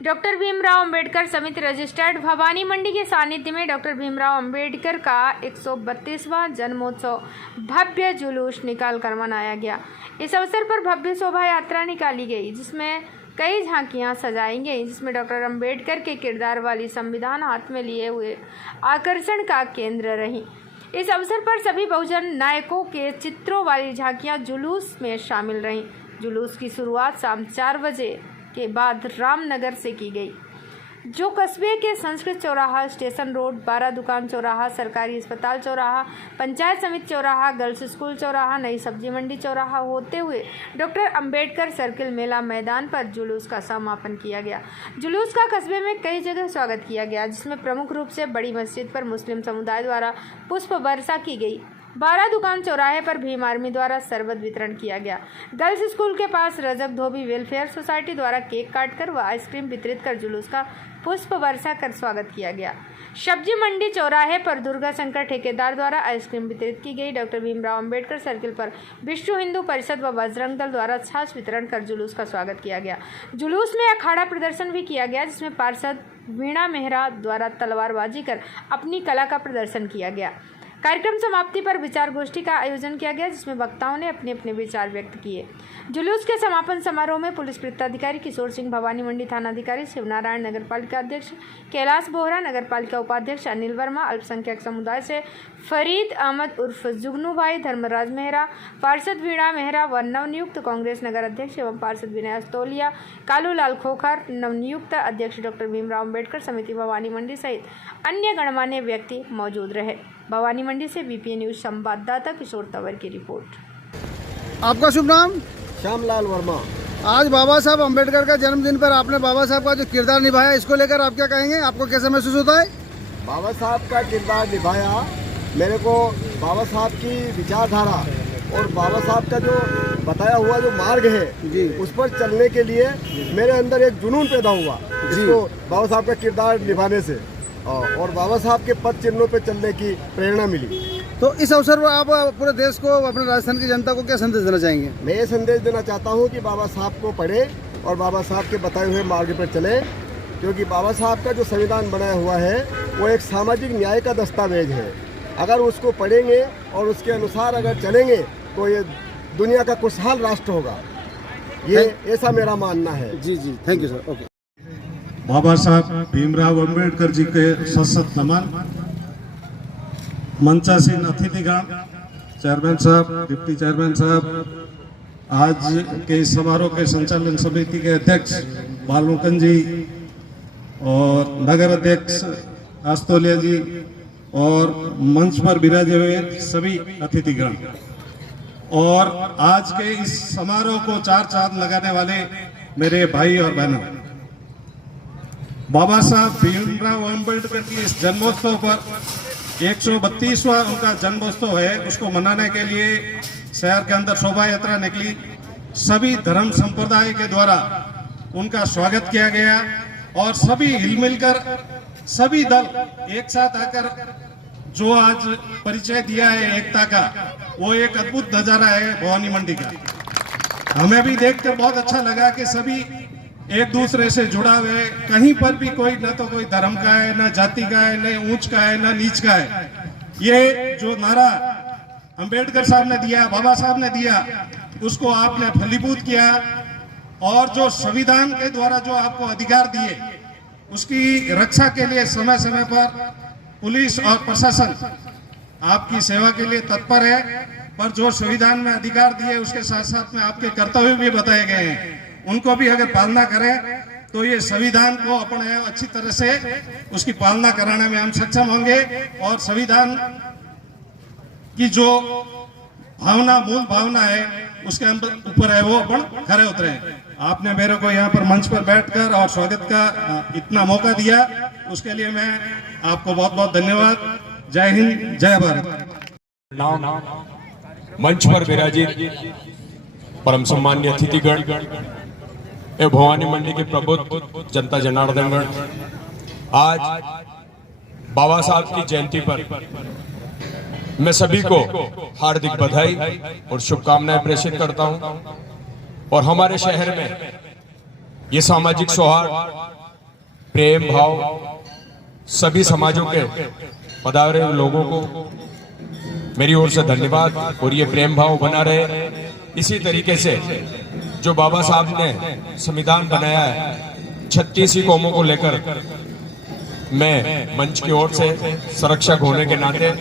Doctor Bhimrao Ambedkar समिति registered Bhavani मंडी के सानिध्य में डॉक्टर भीमराव अंबेडकर का 132वां जन्मोत्सव भव्य जुलूस निकाल कर मनाया गया। इस अवसर पर भव्य शोभा यात्रा निकाली गई, जिसमें कई झांकियां सजाई गई, जिसमें डॉक्टर अंबेडकर के किरदार वाली संविधान हाथ में लिए हुए आकर्षण का केंद्र रही। इस अवसर पर सभी बहुजन नायकों के चित्रों वाली झांकियां जुलूस में शामिल रहीं। जुलूस की शुरुआत शाम 4 बजे के बाद रामनगर से की गई, जो कस्बे के संस्कृत चौराहा, स्टेशन रोड, 12 दुकान चौराहा, सरकारी अस्पताल चौराहा, पंचायत समिति चौराहा, गर्ल्स स्कूल चौराहा, नई सब्जी मंडी चौराहा होते हुए डॉक्टर अंबेडकर सर्किल मेला मैदान पर जुलूस का समापन किया गया। जुलूस का कस्बे में कई जगह स्वागत किया गया, जिसमें प्रमुख रूप से बड़ी मस्जिद पर मुस्लिम समुदाय द्वारा पुष्प वर्षा की गई। 12 दुकान चौराहे पर भीम आर्मी द्वारा शरबत वितरण किया गया। गर्ल्स स्कूल के पास रजक धोबी वेलफेयर सोसाइटी द्वारा केक काटकर व आइसक्रीम वितरित कर जुलूस का पुष्प वर्षा कर स्वागत किया गया। सब्जी मंडी चौराहे पर दुर्गा शंकर ठेकेदार द्वारा आइसक्रीम वितरित की गई। डॉक्टर भीमराव अंबेडकर सर्किल पर विश्व हिंदू परिषद व बजरंग दल द्वारा छाछ वितरण कर जुलूस का स्वागत किया गया। जुलूस में अखाड़ा प्रदर्शन भी किया गया, जिसमें पार्षद वीणा मेहरा द्वारा तलवारबाजी कर अपनी कला का प्रदर्शन किया गया। कार्यक्रम समाप्ति पर विचार गोष्ठी का आयोजन किया गया, जिसमें वक्ताओं ने अपने अपने विचार व्यक्त किए। जुलूस के समापन समारोह में पुलिस वृत्ताधिकारी किशोर सिंह, भवानी मंडी थानाधिकारी शिवनारायण, नगरपालिका अध्यक्ष कैलाश बोहरा, नगरपालिका उपाध्यक्ष अनिल वर्मा, अल्पसंख्यक समुदाय से फरीद अहमद उर्फ जुगनू भाई, धर्मराज मेहरा, पार्षद वीणा मेहरा व नवनियुक्त कांग्रेस नगर अध्यक्ष एवं पार्षद विनय अस्तोलिया, कालू लाल खोखर, नवनियुक्त अध्यक्ष डॉक्टर भीमराव अंबेडकर समिति भवानी मंडी सहित अन्य गणमान्य व्यक्ति मौजूद रहे। भवानी मंडी से बीपीए न्यूज संवाददाता किशोर तंवर की रिपोर्ट। आपका शुभ नाम? श्यामलाल वर्मा। आज बाबा साहब अंबेडकर का जन्मदिन पर आपने बाबा साहब का जो किरदार निभाया, इसको लेकर आप क्या कहेंगे? आपको कैसा महसूस होता है? बाबा साहब का किरदार निभाया, मेरे को बाबा साहब की विचारधारा और बाबा साहब का जो बताया हुआ जो मार्ग है जी, उस पर चलने के लिए मेरे अंदर एक जुनून पैदा हुआ, जिसको बाबा साहब का किरदार निभाने से और बाबा साहब के पद चिन्हों पे चलने की प्रेरणा मिली। तो इस अवसर पर आप पूरे देश को, अपने राजस्थान की जनता को क्या संदेश देना चाहेंगे? मैं ये संदेश देना चाहता हूँ कि बाबा साहब को पढ़े और बाबा साहब के बताए हुए मार्ग पर चले, क्योंकि बाबा साहब का जो संविधान बनाया हुआ है वो एक सामाजिक न्याय का दस्तावेज है। अगर उसको पढ़ेंगे और उसके अनुसार अगर चलेंगे तो ये दुनिया का खुशहाल राष्ट्र होगा। ये ऐसा मेरा मानना है। जी जी, थैंक यू सर। ओके। बाबा साहब भीमराव अंबेडकर जी के सशक्त नमन। मंचासीन अतिथिगण, चेयरमैन साहब, डिप्टी चेयरमैन साहब, आज के इस समारोह के संचालन समिति के अध्यक्ष बालमुकन जी और नगर अध्यक्ष आस्तोलिया जी और मंच पर विराजे हुए सभी अतिथिगण और आज के इस समारोह को चार चांद लगाने वाले मेरे भाई और बहनों, बाबा साहब भीमराव अंबेडकर की इस जन्मोत्सव पर 132वां उनका जन्मोत्सव है, उसको मनाने के लिए शहर के अंदर शोभा यात्रा निकली। सभी धर्म संप्रदाय के द्वारा उनका स्वागत किया गया और सभी हिलमिलकर सभी दल एक साथ आकर जो आज परिचय दिया है एकता का, वो एक अद्भुत नजारा है भवानी मंडी का। हमें भी देखकर बहुत अच्छा लगा कि सभी एक दूसरे से जुड़ा हुए, कहीं पर भी कोई न तो कोई धर्म का है, न जाति का है, न ऊंच का है, न नीच का है। ये जो नारा अंबेडकर साहब ने दिया, बाबा साहब ने दिया, उसको आपने फलीभूत किया और जो संविधान के द्वारा जो आपको अधिकार दिए, उसकी रक्षा के लिए समय समय पर पुलिस और प्रशासन आपकी सेवा के लिए तत्पर है। पर जो संविधान में अधिकार दिए, उसके साथ साथ में आपके कर्तव्य भी बताए गए हैं, उनको भी अगर पालना करें तो ये संविधान को अपने अच्छी तरह से उसकी पालना कराने में हम सक्षम होंगे और संविधान की जो भावना, मूल भावना है, उसके ऊपर है वो अपन खरे उतरे। आपने मेरे को यहाँ पर मंच पर बैठकर और स्वागत का इतना मौका दिया, उसके लिए मैं आपको बहुत बहुत धन्यवाद। जय हिंद, जय भारत। मंच पर विराजित परम सम्मान्य अतिथिगण एवं भवानी मंडी के प्रबुद्ध जनता जनार्दनगण, आज बाबा साहब की जयंती पर मैं सभी को हार्दिक बधाई और शुभकामनाएं प्रेषित करता हूं और हमारे शहर में ये सामाजिक सौहार्द प्रेम भाव सभी समाजों के पधारे हुए लोगों को मेरी ओर से धन्यवाद। और ये प्रेम भाव बना रहे। इसी तरीके से जो बाबा साहब ने संविधान बनाया है 36 कौमों को लेकर, मैं मंच की ओर से संरक्षक होने के नाते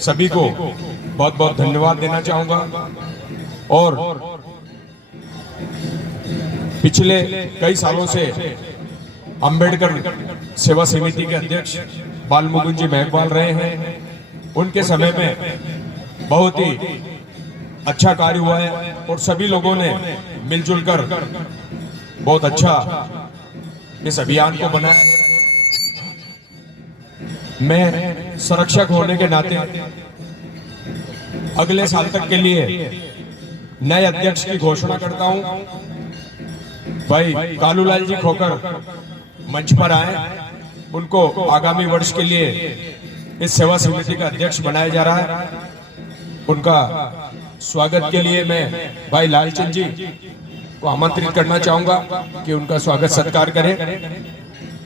सभी को बहुत बहुत धन्यवाद देना चाहूंगा। और पिछले कई सालों से अंबेडकर सेवा समिति के अध्यक्ष बाल मुकुंद जी मेघवाल रहे हैं। उनके समय में बहुत ही अच्छा कार्य हुआ है और सभी लोगों ने मिलजुल कर बहुत अच्छा इस अभियान को बनाया। मैं संरक्षक होने के नाते अगले साल तक के लिए नए अध्यक्ष की घोषणा करता हूं। भाई कालूलाल जी खोकर मंच पर आए, उनको आगामी वर्ष के लिए इस सेवा समिति का अध्यक्ष बनाया जा रहा है। उनका स्वागत के लिए मैं भाई लालचंद जी को आमंत्रित करना चाहूंगा कि उनका स्वागत सत्कार करें।